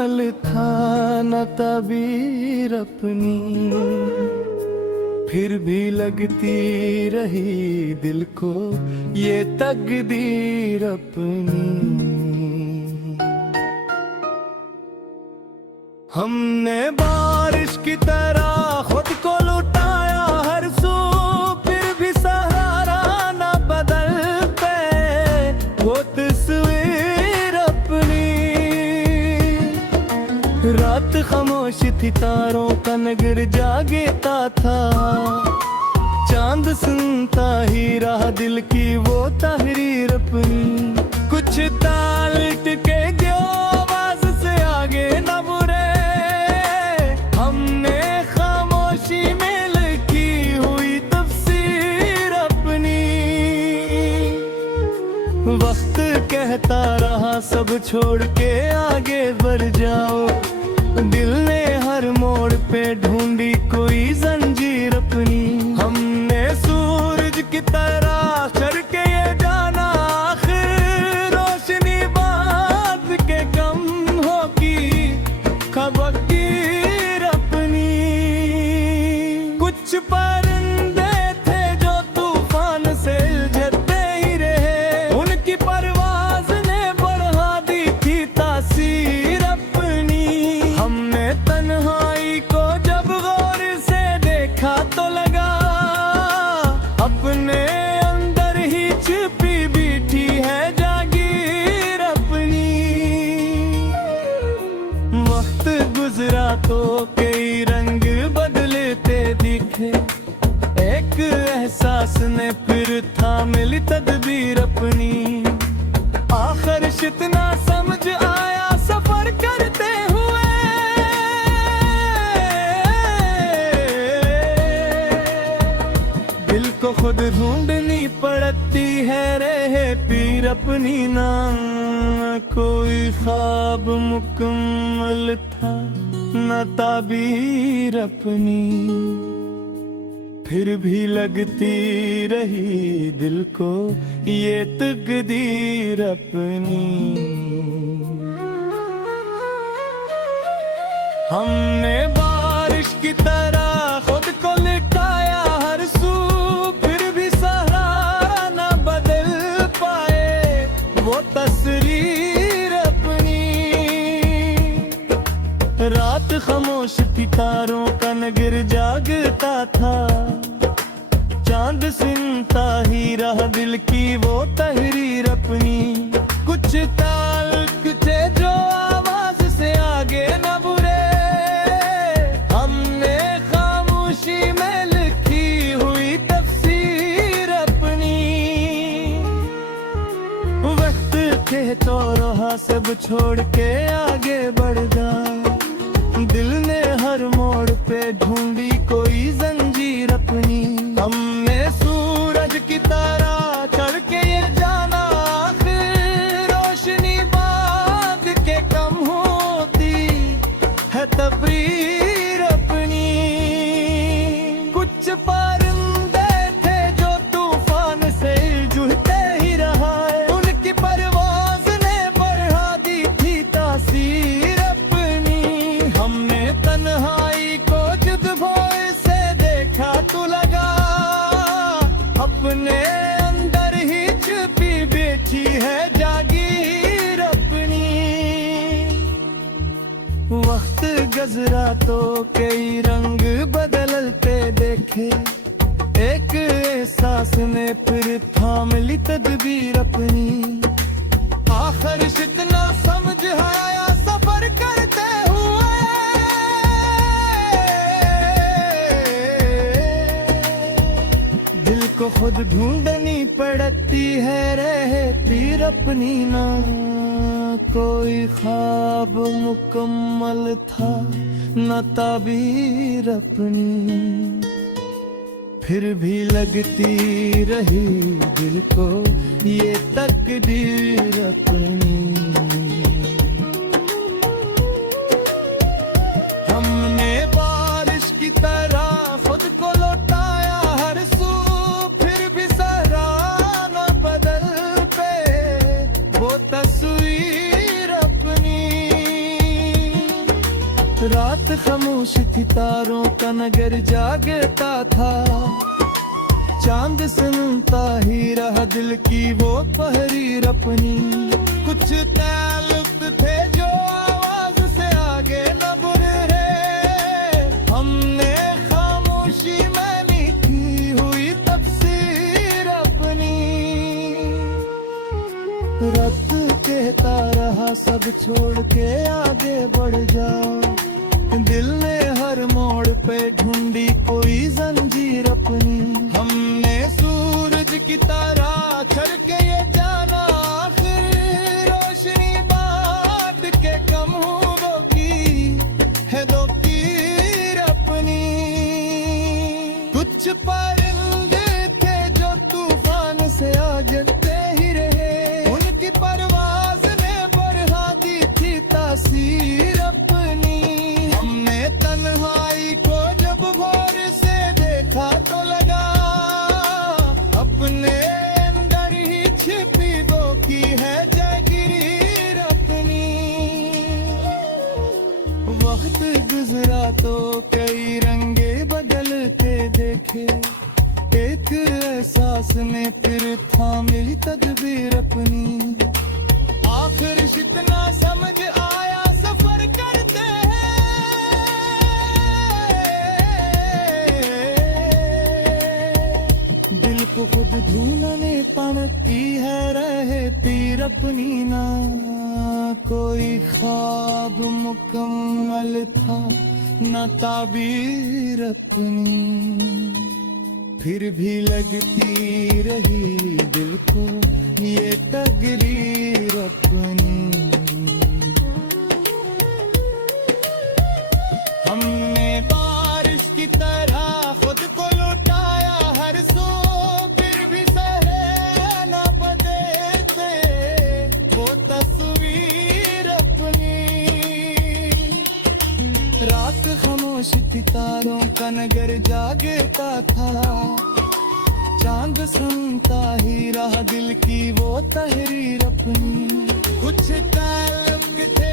मुकम्मल था न ताबीर अपनी, फिर भी लगती रही दिल को ये तकदीर अपनी। हमने बारिश की तरह खुद को लुटाया हर सू, फिर भी सहारा न बदल पे वो तस्वीर अपनी। रात खामोश थी, तारों का नगर जागता था, चांद सुनता ही रहा दिल की वो तहरीर अपनी। कुछ ताल टिके जो आवाज से आगे न बुरे, हमने खामोशी में लिखी हुई तफसीर अपनी। वक्त कहता रहा सब छोड़ के आगे बढ़ जाओ, दिल ने हर मोड़ पे ढूंढी कोई जंजीर अपनी। हमने सूरज की तरह करके ये जाना आखिर रोशनी बात के कम होगी खबकीर अपनी। कुछ परिंदे थे जो तूफान से उलझते ही रहे, उनकी परवाज ने बढ़ा दी थी तासीर अपनी। हमने तन्हाई को जब गौर से देखा तो लगा अपने अंदर ही छिपी बैठी है जागीर अपनी। वक्त गुजरा तो कई रंग बदलते दिखे, एक एहसास ने फिर थाम ली तदबीर अपनी। आखिर इतना समझ आया सफर करते हुए, दिल को खुद ढूंढनी पड़ती है रहे पीर अपनी। ना कोई ख्वाब मुकम्मल था न ताबीर अपनी, फिर भी लगती रही दिल को ये तकदीर अपनी। हमने बारिश की तरह खुद को लिटाया हर सू, फिर भी सहारा न बदल पाए वो तस्वीर अपनी। रात खामोश थी, तारों का नगर जागता था, चांद सुनता ही रहा दिल की वो तहरीर अपनी। कुछ ताल कुचे जो आवाज से आगे न बुरे, हमने खामोशी में लिखी हुई तफसीर अपनी। वक्त के तो रहा सब छोड़ के आगे बढ़ गया, दिल ने हर मोड़ पे ढूंढी कोई जंजीर अपनी। हमने सूरज की तरह चढ़ के ये जाना आखिर रोशनी बाग के कम होती है तफरीर अपनी। कुछ परिंदे थे जो तूफान से जुड़ते ही रहा, उनकी परवाज ने बढ़ा दी थी तासीर अपनी। हमने तन्हाई को जुद भोर से देखा तो लगा अपने अंदर ही छुपी बैठी है जागीर अपनी। वक्त गुजरा तो कई रंग बदलते देखे, एक एहसास ने फिर थाम ली तदबीर अपनी। आखिर इतना समझ आया सफर करते हुए, दिल को खुद ढूंढनी पड़ती है रहे पीर अपनी। ना कोई ख्वाब मुकम्मल था न ताबीर अपनी, फिर भी लगती रही दिल को ये तकदीर अपनी। हमने बारिश की तरह खुद को लौटाया हर सू, फिर भी सहरा न बदल पे वो तस्वीर अपनी। रात खामोश थी, तारों का नगर जागता था। चांद सुनता ही रहा दिल की वो पहरीर अपनी। कुछ ताल्लुक थे जो आवाज से आगे न बुरे। हमने खामोशी में लिखी हुई तफसीर अपनी। रात कहता रहा सब छोड़ के आगे बढ़ जाओ। दिल ने हर मोड़ पे ढूंढी कोई जंजीर अपनी। हमने सूरज की तरह करके ये जाना आखिर रोशनी बात के कम हुओं की है दो कीर अपनी। कुछ परिंदे थे जो तूफान से आजते ही रहे। उनकी परवाज ने बढ़ा दी थी तासीर अपनी। हमने तन्हाई को जब भोर से देखा तो लगा अपने अंदर ही छिपी दो की है जागीर अपनी। वक्त गुजरा तो कई रंगे बदलते देखे। एक एहसास ने फिर थामी तदबीर अपनी। आखिर इतना समझ आया सफर करते दिल को खुद ढूंढने पड़ती है रहे तीर अपनी। ना कोई ख्वाब मुकम्मल था ना ताबीर अपनी। फिर भी लगती रही दिल को ये तकदीर अपनी। हमने बारिश की तरह खुद को लुटाया हर सो। फिर भी सहे न बदलते वो तस्वीर अपनी। रात खामोश थी, तारों का नगर जागता था। चांद सुनता ही रहा दिल की वो तहरीर अपनी। कुछ ताल्लुक थे